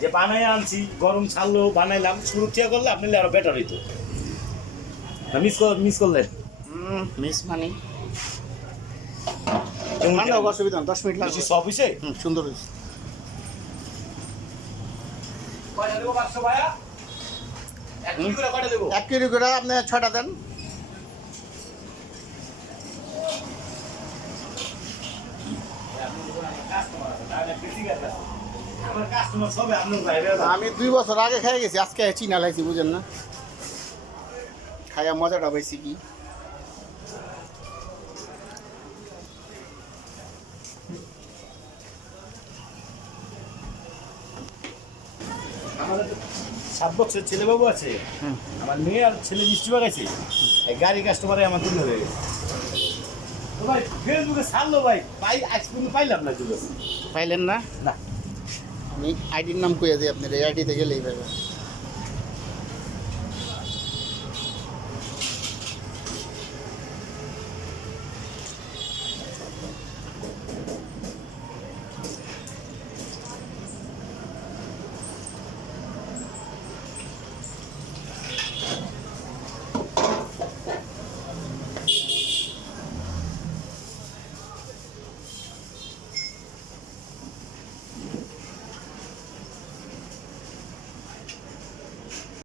যে বানাই আনছি গরম ছাড়লো বানাইলাম সুরক্ষা করলে আপনি আরও বেটার হইতো। মিস মিস করলেন? মিস মানি? কেমন ঠান্ডা অসুবিধা দশ মিনিট সব সুন্দর হয়েছে এক কেজি করে আপনি ছটা দেন আমার কাস্টমার সবে আপনার বাইরে আমি দুই বছর আগে খেয়ে গেছি আজকে চিনা লাইছি বুঝেন না? খাইয়া মজাটা পাইছি কি? সাত বছর ছেলেবাবু আছে। আমার মেয়ে আর ছেলে মিষ্টি বাগাইছে। এই গাড়ি কাস্টমারে আমার তুলে হয়ে গেছে। ভাই ফেসবুকে ছাড়লো ভাই। পাই আজ পর্যন্ত পাইলাম না পাইলেন না? না। আমি আইডির নাম কইয়া দিই আপনি এই থেকে গেলেই পাবেন